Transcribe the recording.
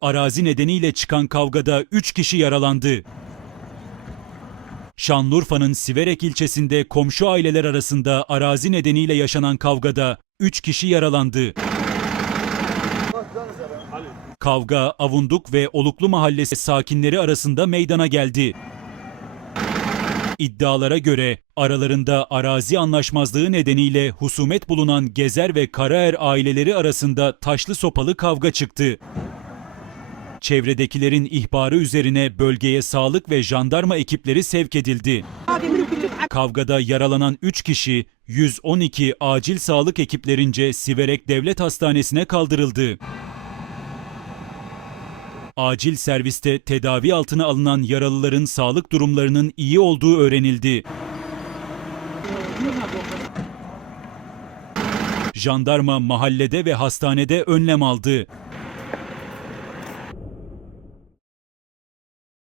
Arazi nedeniyle çıkan kavgada 3 kişi yaralandı. Şanlıurfa'nın Siverek ilçesinde komşu aileler arasında arazi nedeniyle yaşanan kavgada 3 kişi yaralandı. Kavga Avunduk ve Oluklu mahallesi sakinleri arasında meydana geldi. İddialara göre aralarında arazi anlaşmazlığı nedeniyle husumet bulunan Gezer ve Karaer aileleri arasında taşlı sopalı kavga çıktı. Çevredekilerin ihbarı üzerine bölgeye sağlık ve jandarma ekipleri sevk edildi. Kavgada yaralanan 3 kişi 112 acil sağlık ekiplerince Siverek Devlet Hastanesi'ne kaldırıldı. Acil serviste tedavi altına alınan yaralıların sağlık durumlarının iyi olduğu öğrenildi. Jandarma mahallede ve hastanede önlem aldı.